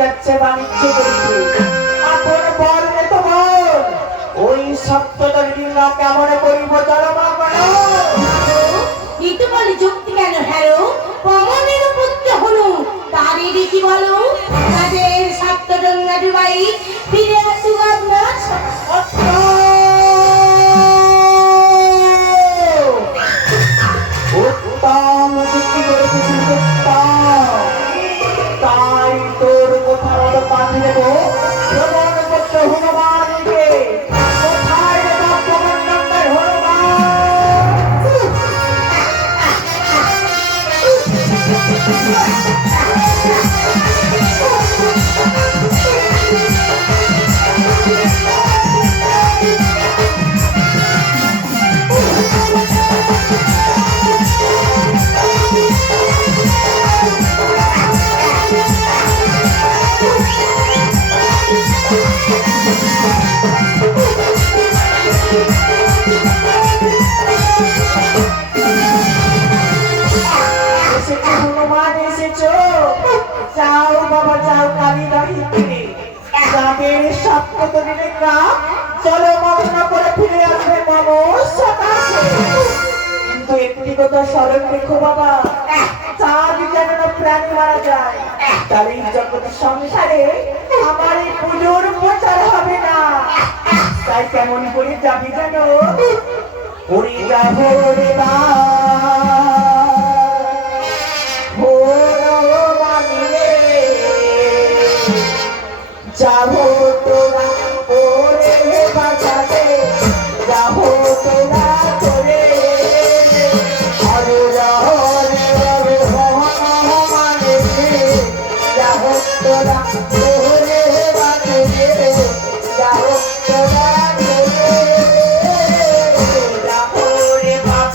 যাচ্ছে বাণিজ্য করতে এখন বললে তো বল ওই সপ্ততর ডিঙ্গা কেমন করিব চলমা করো কিন্তু বলে যুক্তি কেন হ্যালো পবনের পুত্র হলো তারই দেখি বলো তাদের সপ্তডঙ্গা ডুবাই ফিরে আসুক আপনার উত্তম যুক্তি করেছিস তাই তোর কোথাও পাঠিয়ে দেবো প্রমাণ করতে হনুমানকে কোথায় প্রমাণ করতে চলো মগ্ন করে ফিরে আসবে কিন্তু একটি কথা স্মরণ রেখো বাবা চাঁদ যেন প্রাণী মারা যায় তাহলে এই জগতের সংসারে আমার এই পুজোর প্রচার হবে না তাই কেমন করে যাবি যেন উড়ি যাবো রে বা যাবো তোরা ওরে বাঁচাতে যাবো তোরা করে হরে হরে হরে হরে যাবো তোরা ওরে বাঁচাতে যাবো তোরা করে যাবো রে বাপ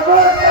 খবর